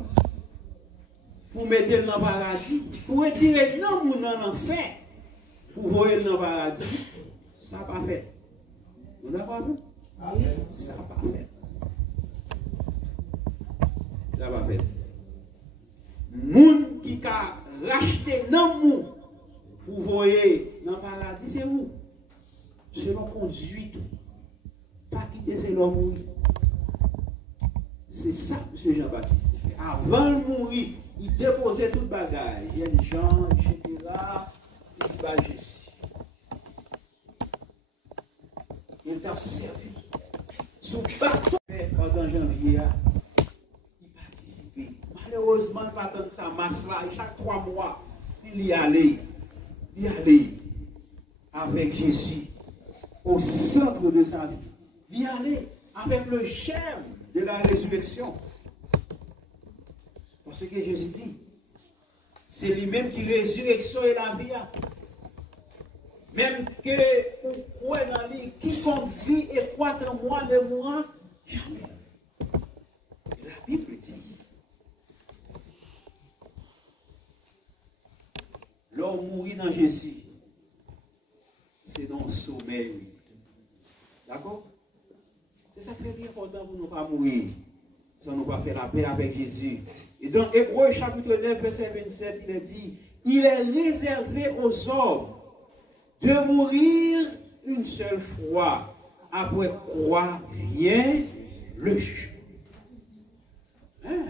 pour mettre le dans le paradis, pour retirer non dans l'enfer, pour voir le dans le paradis, ça n'a pas fait. Vous n'avez pas vu? Ça n'a pas fait. Ça n'a pas fait. Moun qui a racheté non moun pour voyer dans le paradis, c'est où? C'est l'on conduit tout. Pas quitter, c'est l'homme mourir. C'est ça, M. Jean-Baptiste. Avant de mourir, il déposait tout le bagage. Il y a des gens, etc. Il va Jésus. Il t'a servi. Sous bâton, pendant janvier, il participait. Malheureusement, il pas dans sa masse là. Chaque 3 mois, il y allait. Il y allait avec Jésus au centre de sa vie. Il y allait avec le germe de la résurrection. Parce que Jésus dit, c'est lui-même qui résurrection et la vie. Même que vous croyez dans lui, quiconque vit et croit en moi ne mourra jamais. Et la Bible dit, l'homme mourit dans Jésus, c'est dans le sommeil. D'accord? C'est ça qui est important pour ne pas mourir, sans ne pas faire la paix avec Jésus. Et dans Hébreux chapitre 9, verset 27, il est dit, il est réservé aux hommes de mourir une seule fois, après quoi vient le jugement. Hein?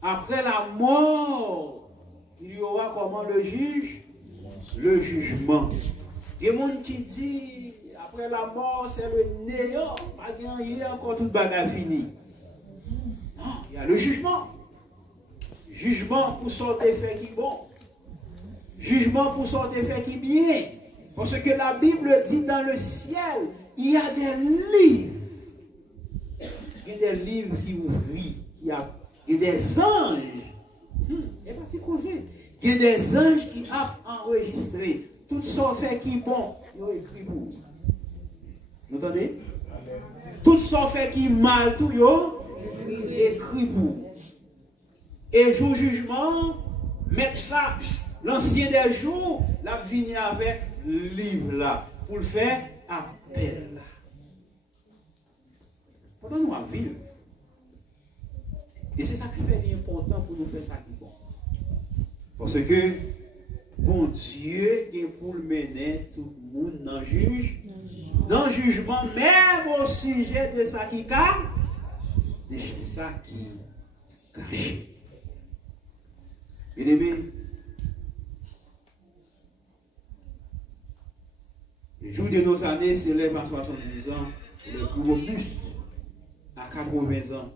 Après la mort, il y aura comment le juge? Le jugement. Il y a des gens qui disent, après la mort, c'est le néant, pas gagné encore toute bagarre finie. Non, il y a le jugement. Jugement pour son défait qui est bon. Jugement pour son défait qui est bien. Parce que la Bible dit dans le ciel, il y a des livres. Il y a des livres qui ouvrent. Il y a des anges. Et pas si causé. Il y a des anges qui ont enregistré. Tout ce fait qui est bon, ils ont écrit pour vous. Vous entendez? Tout ce fait qui est mal, tout ils ont écrit pour vous. Et jour jugement, mettre ça, l'ancien des jours, la venir avec le livre là, pour le faire appel là. Pendant nous à vivre. Et c'est ça qui fait l'important pour nous faire ça qui est bon. Parce que, bon Dieu qui est pour le mener tout le monde dans le juge, dans le jugement, même au sujet de ça qui cache, de ça qui cache. Et les amis, le jour de nos années s'élève à 70 ans, le plus robuste à 80 ans.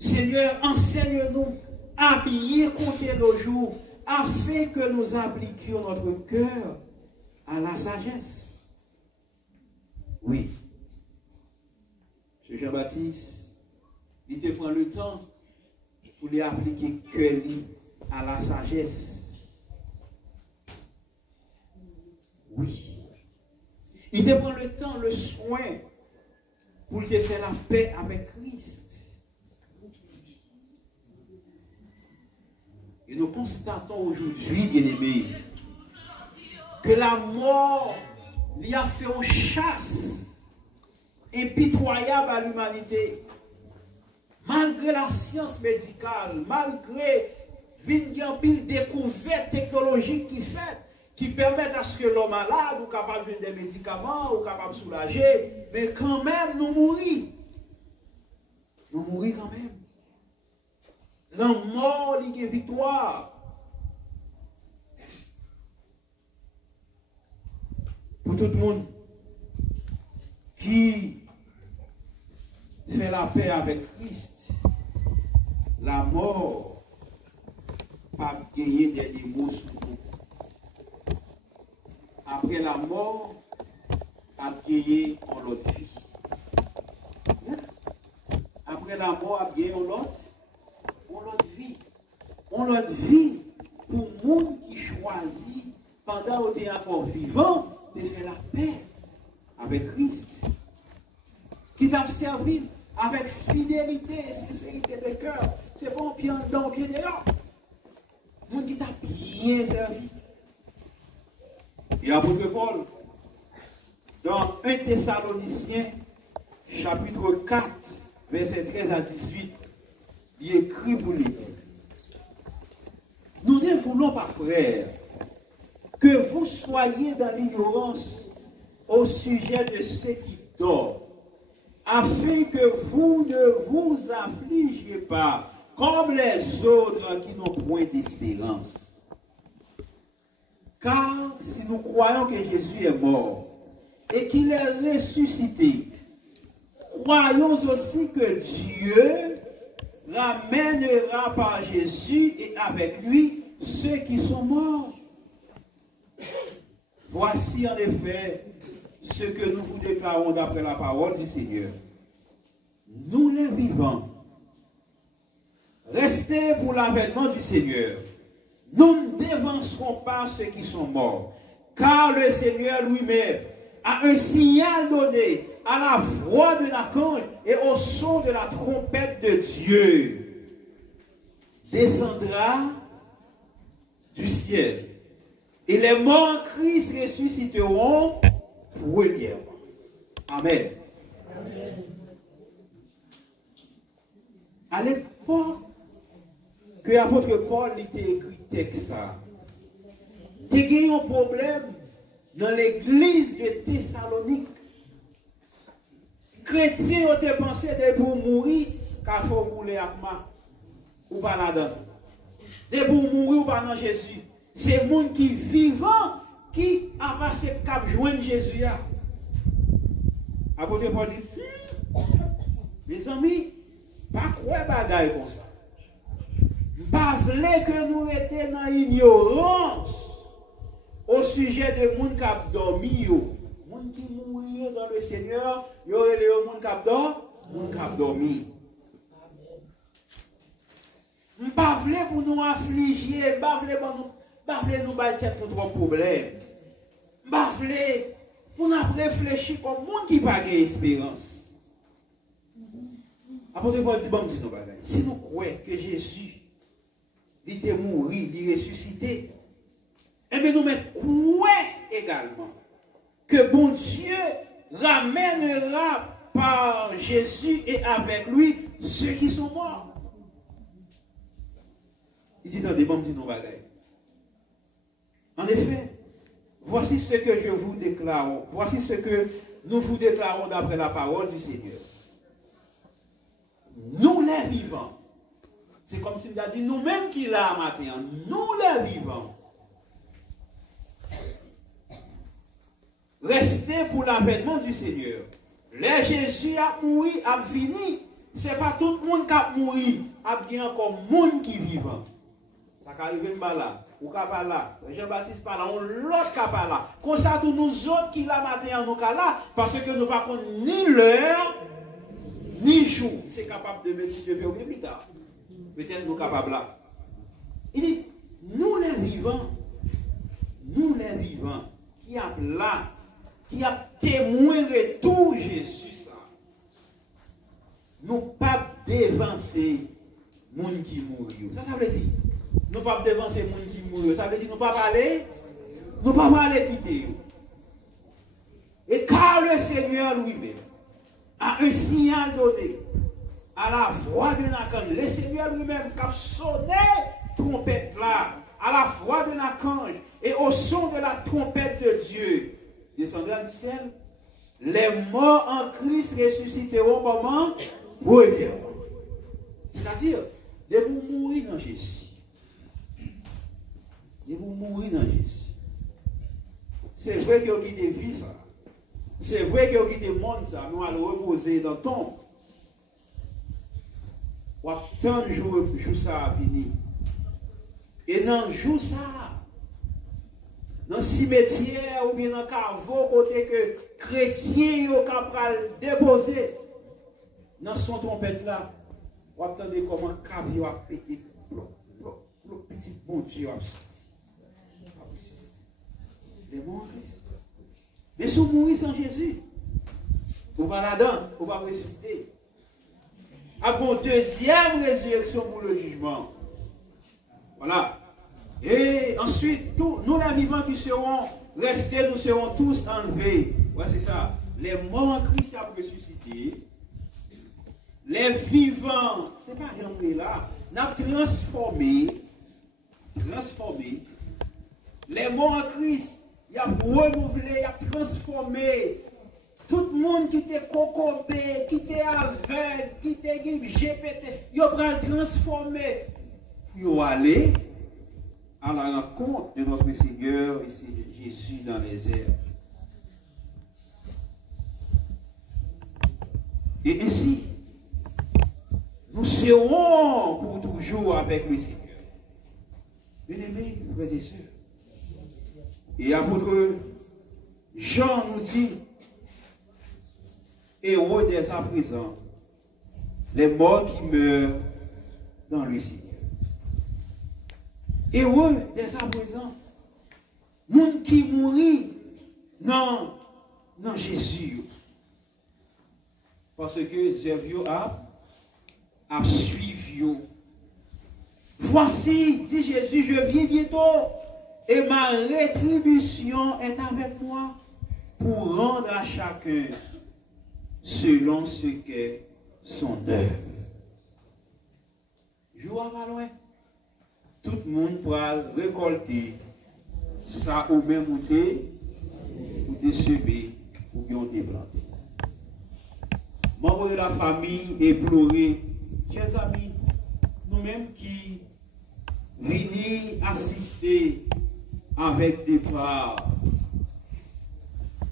Seigneur, enseigne-nous à bien compter nos jours, afin que nous appliquions notre cœur à la sagesse. Oui. M. Jean-Baptiste, il te prend le temps pour lui appliquer cœur à la sagesse. Oui. Il te prend le temps, le soin, pour te faire la paix avec Christ. Et nous constatons aujourd'hui, bien-aimés, que la mort lui a fait une chasse impitoyable à l'humanité. Malgré la science médicale, malgré une découverte technologique qui permettent à ce que l'homme malade ou capable de des médicaments ou capable de soulager, mais quand même nous mourons. Nous mourons quand même. La mort, il y a victoire. Pour tout le monde qui fait la paix avec Christ, la mort pas gagner des mots sur nous. Après la mort, a gagné en l'autre vie. Après la mort, a gagné en l'autre vie. On l'autre vie pour le monde qui choisit pendant qu'on est encore vivant de faire la paix avec Christ. Qui t'a servi avec fidélité et sincérité de cœur. C'est pas un pied en dedans, un pied dehors. Le monde qui t'a bien servi. Et l'apôtre Paul, dans 1 Thessaloniciens, chapitre 4, verset 13 à 18, il écrit pour les dire: nous ne voulons pas, frères, que vous soyez dans l'ignorance au sujet de ceux qui dorment, afin que vous ne vous affligiez pas comme les autres qui n'ont point d'espérance. Car si nous croyons que Jésus est mort et qu'il est ressuscité, croyons aussi que Dieu ramènera par Jésus et avec lui ceux qui sont morts. Voici en effet ce que nous vous déclarons d'après la parole du Seigneur. Nous les vivants, restez pour l'avènement du Seigneur. Nous ne dévancerons pas ceux qui sont morts, car le Seigneur lui-même a un signal donné à la voix de l'archange et au son de la trompette de Dieu. Descendra du ciel. Et les morts en Christ ressusciteront premièrement. Amen. Amen. À l'époque que l'apôtre Paul était écrit texte, il y a eu un problème dans l'église de Thessalonique. Les chrétiens ont pensé de pour mourir, car il faut rouler avec moi, ou pas là-dedans. De pour mourir ou pas dans Jésus. C'est le monde qui vivant qui a passé cap joindre Jésus. Apôtre Paul dit, mes amis, pas quoi bagaille comme ça. Pas voulez que nous étions dans l'ignorance au sujet de monde qui a dormi. Monde qui mourir dans le Seigneur, il y aurait les monde qui a dormi. Pas voulez pour nous affliger, pas voulez nous battre contre vos problèmes. Pas voulez pour nous réfléchir comme monde qui n'a pas d'espérance. Apôtre Paul dit, bon, si nous croyons que Jésus, il était mort, il est ressuscité, et bien nous croyons également que bon Dieu ramènera par Jésus et avec lui ceux qui sont morts. Il dit, attendez, bon, dis nous bagaille. En effet, voici ce que je vous déclare, voici ce que nous vous déclarons d'après la parole du Seigneur. Nous les vivants, c'est comme s'il a dit nous-mêmes qui l'a matin, nous les vivants, restez pour l'avènement du Seigneur. Les Jésus a mouru, a fini, Ce n'est pas tout le monde qui a mouru, il y a encore des gens qui vivent. Ça qui arrive là, ou qui pas là, Jean-Baptiste pas là, on l'autre qui pas là. Comme ça, tous nous autres qui la matin nous là, parce que nous ne connaissons ni l'heure, ni jour. C'est capable de mettre si je vais oublier plus tard. Peut-être nous capables là. Il dit, nous les vivants, qui a là, qui a témoigné tout Jésus ça. Nous pas dévancer les gens qui mourent. Ça veut dire, nous pas dévancer les gens qui mourent. Ça veut dire, nous pas parler quitter. Et car le Seigneur lui-même a un signal donné à la voix de Nathan, le Seigneur lui-même qui a sonné trompette là, à la voix de l'archange et au son de la trompette de Dieu, descendra du ciel, les morts en Christ ressusciteront comment? Premièrement. C'est-à-dire, de vous mourir dans Jésus. De vous mourir dans Jésus. C'est vrai que vous quittez vie ça. C'est vrai que vous quittez le monde ça. Nous allons reposer dans ton. Ou tant de jours ça a fini. Et dans le jour ça, dans le cimetière ou bien dans le caveau, côté que chrétiens sont capables de déposer, dans son trompette là, vous attendez comment cavio a pété, petit bon Dieu a sorti. Des morts en Christ. Mais si vous mourrez sans Jésus, vous ne pas là-dedans, vous ne pas ressusciter. Après une deuxième résurrection pour le jugement. Voilà. Et ensuite, nous les vivants qui seront restés, nous serons tous enlevés. Ouais, c'est ça. Les morts en Christ ont ressuscité. Les vivants, c'est pas jamais là, nous transformé. Les morts en Christ, il a renouvelé, il a transformé. Tout le monde qui était cocobé, qui était aveugle, qui était GPT, il a transformé. Pour aller à la rencontre de notre Seigneur et Jésus dans les airs. Et ainsi, nous serons pour toujours avec le Seigneur. Bien-aimés, frères et sœurs. Et apôtre Jean nous dit, héros dès à présent, les morts qui meurent dans le Seigneur. Héros dès à présent, monde qui mourit dans Jésus. Parce que Jésus a suivi. Voici, dit Jésus, je viens bientôt et ma rétribution est avec moi pour rendre à chacun selon ce qu'est son œuvre. Jour à loin, tout le monde pourra récolter ça au même côté, ou des semés, ou bien des plantés. Membres de la famille éplorés, chers amis, nous-mêmes qui venons assister avec des parts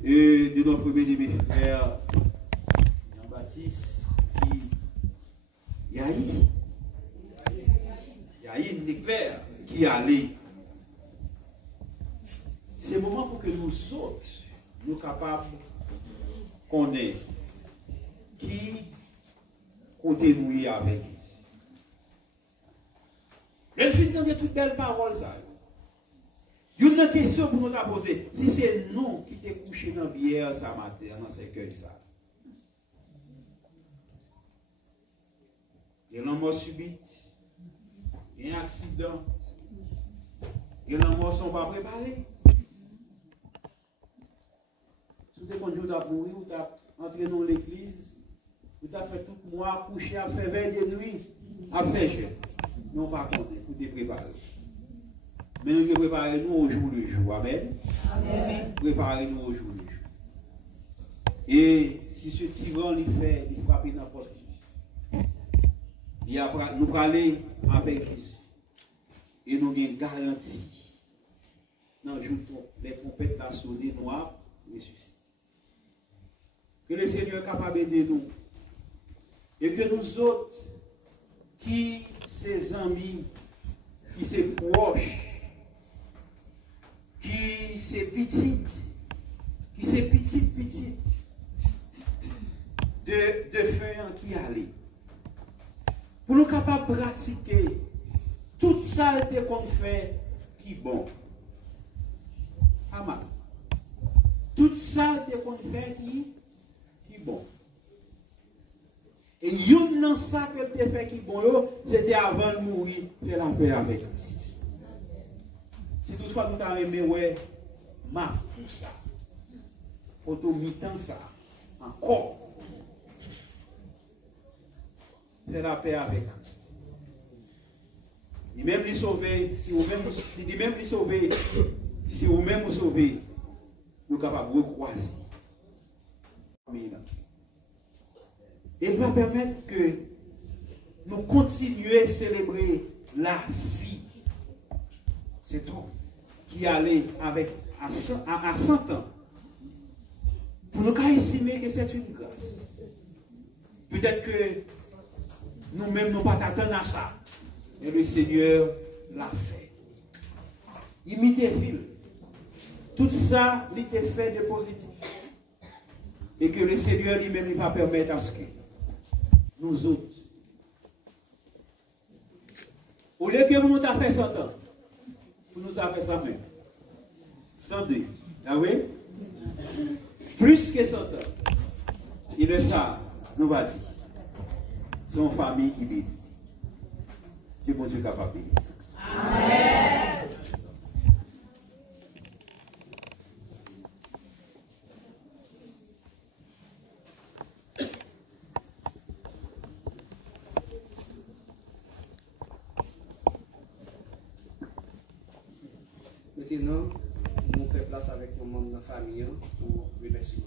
de notre bien-aimé frère Jean-Baptiste qui Yahi Niclair qui allait. C'est le moment pour que nous autres, nous capables de connaître qui continue avec lui. Elle finit de toutes belles paroles. Il y a une question pour nous poser. Si c'est nous qui t'es couché dans la bière ce matin, dans ce cœur, ça. Il y a une mort subite, il y a un accident, il y a une mort qui ne sont pas préparés. Si tu es conduit, tu as mouru, tu as entré dans l'église, tu as fait tout le mois, couché, à faire veille de nuit, à faire jeûne. Non, pas compter, pour te préparer. Mais nous devons préparer nous au jour le jour. Amen. Amen. Préparez-nous au jour le jour. Et si ce tyran il frappe n'importe qui. Nous allons aller avec Jésus. Et nous avons une garantie. Dans le jour les trompettes la sonner, nous ressusciter. Que le Seigneur est capable d'aider nous Et que nous autres, qui ses amis, qui ses proches, qui ses petites, de faire qui aller. Pour nous capables de pratiquer toute saleté qu'on fait qui bon. Amen. Toute saleté qu'on fait qui bon. Et une dans ça que tu fait qui bon, c'était avant de mourir, faire la paix avec Christ. Si toutefois nous avons aimé, ouais, ma pour ça. Auto-mitant ça. Encore. Faire la paix avec Christ. Il même les sauver, si vous-même les sauver, si vous-même vous sauvez, nous sommes capables de recroiser. Et va permettre que nous continuions à célébrer la vie. C'est tout. Qui allait avec à 100 ans. Pour nous estimer que c'est une grâce. Peut-être que nous-mêmes nous pas attendre à ça. Mais le Seigneur l'a fait. Imitez-le. Tout ça, il était fait de positif. Et que le Seigneur lui-même va permettre à ce que nous autres, au lieu que nous avons fait 100 ans, pour nous avons fait ça même. 102. Ah oui? Plus que 100 ans. Et le ça, nous va dire. C'est une famille qui dit. Que bon Dieu est capable de dire. Amen. Maintenant, nous faisons place avec nos membres de la famille pour remerciement.